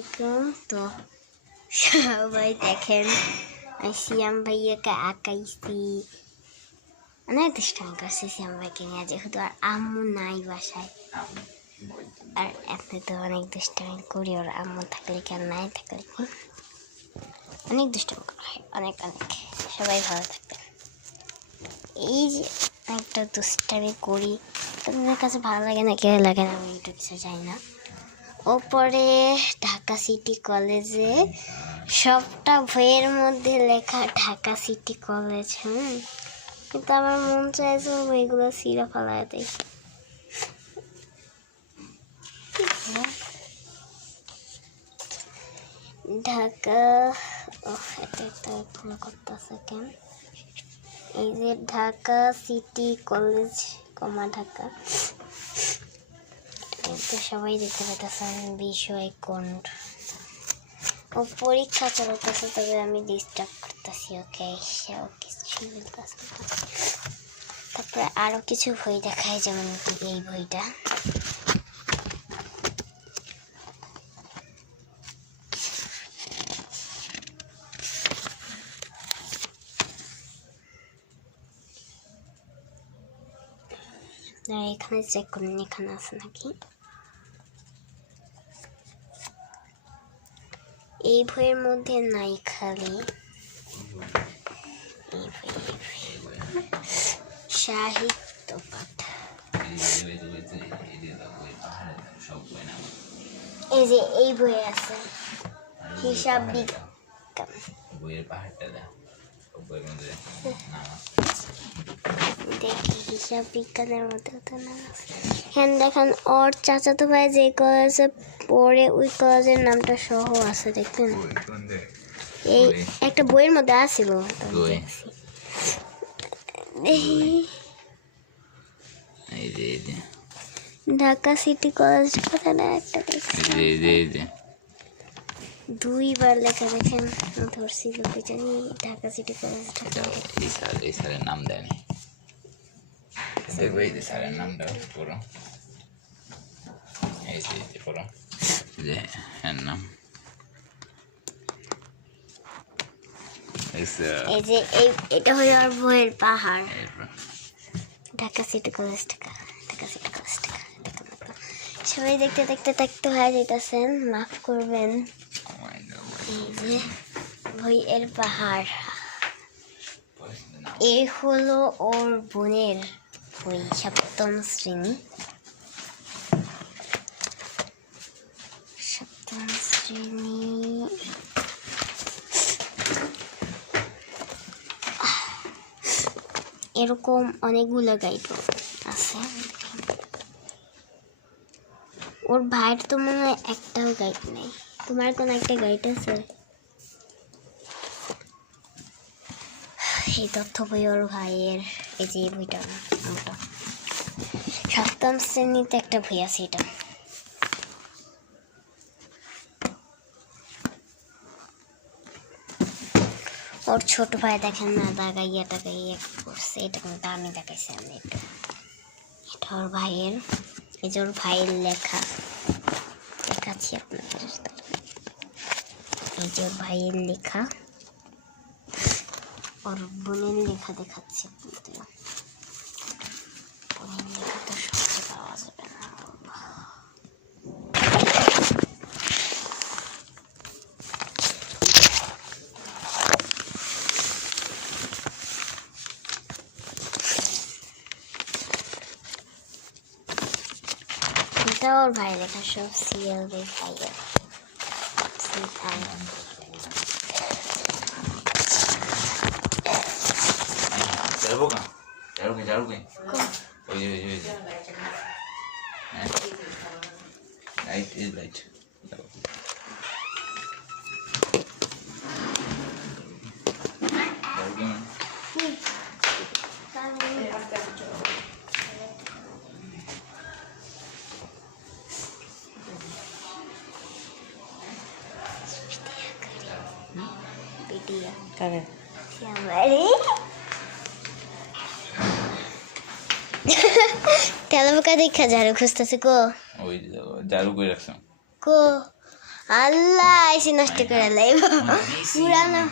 আলাইকুম। তো সবাই দেখেন আমি সিয়াম ভাইয়াকে আঁকাইছি, অনেক দুষ্টামি করছি সিয়াম ভাইকে নিয়ে, যেহেতু আর আম্মু নাই বাসায়। আর এমনি তো অনেক দুষ্টামি করি, ওর আম্মু থাকলে কি আর নাই থাকলে কি, অনেক দুষ্টামি করা হয়, অনেক অনেক। সবাই ভালো থাকবেন। এই যে একটা দুষ্টামি করি, তাদের কাছে ভালো লাগে না কেউ লাগে না, আমি একটু কিছু চাই না। ওপরে ঢাকা সিটি কলেজে সবটা বইয়ের মধ্যে লেখা ঢাকা সিটি কলেজ। কিন্তু আমার মন চাইছে বইগুলো সিরা ফেলায় দেয়। ঢাকা এটা একটা ফলো করতেছে কেন, এই যে ঢাকা সিটি কলেজ কমা ঢাকা, তো সবাই দেখতে পেতেছেন বিষয় কোন। ও পরীক্ষা চলতেছে, তবে আমি ডিস্টার্ব করতেছি ওকে, সেও কিছু বলতেছে। তারপরে আরো কিছু বই দেখায়, যেমন কি এই বইটা, এখানে চেক করুন এখানে আছে নাকি। এই বইয়ের মধ্যে নাই, খালি এই বই সাহিত্য পাঠ। এই যে এই বইয়ে আছে হিসাব বিজ্ঞান, দেখি হিসাব বিজ্ঞানের মধ্যে তো না। হ্যাঁ দেখেন, ওর চাচাতো ভাই যে কলেজে পড়ে ওই কলেজের নামটা সহ আছে, দেখবেন এই একটা বইয়ের মধ্যে আসছিল। ঢাকা সিটি কলেজ কথা না একটা দুইবার লেখা, দেখেন ধরছি লোকে জানি ঢাকা সিটি কলেজ। এই স্যারের নাম দেয়নি, দেখবো এই যে স্যারের নামটা পুরো, এই যে পুরো যে এর নাম, এই যে এটা হলো আর বইয়ের পাহাড়, Dhaka city college Dhaka, Dhaka city college Dhaka. সবাই দেখতে দেখতে দেখতে হয়ে যাইতেছেন, মাফ করবেন। এই যে বইয়ের পাহাড়, এ হলো ওর বোনের বই, সপ্তম শ্রেণী, সপ্তম শ্রেণী। এরকম অনেকগুলো গাইড আছে। ওর ভাইয়ের তো মনে হয় একটাও গাইড নেই। তোমার কোন একটা গাইড আছে? এই তথ্য বই ওর ভাইয়ের, এই যে বইটা সপ্তম শ্রেণীতে একটা বই আছে এটা। ওর ছোট ভাই দেখেন না দাগাইয়া টাগাইয়া করছে, এটা কিন্তু আমি দেখাইছি। আমি এটা ওর ভাইয়ের, এই যে ওর ভাইয়ের লেখা দেখাচ্ছি আপনাদের। এই যে ওর ভাইয়ের লেখা, ওর বোনের লেখা দেখাচ্ছি আপনাদের। বোনের লেখা তো সহজে পাওয়া যাবে না। এটা ওর ভাই লেখা, সব সিএল ভাইয়ের। তেলাপোকা দেখা ঝাড়ু খুঁজতেছে। কো ওই ঝাড়ু করে রাখছো? কো আল্লাহ এসে নষ্ট করে লাইব পুরানো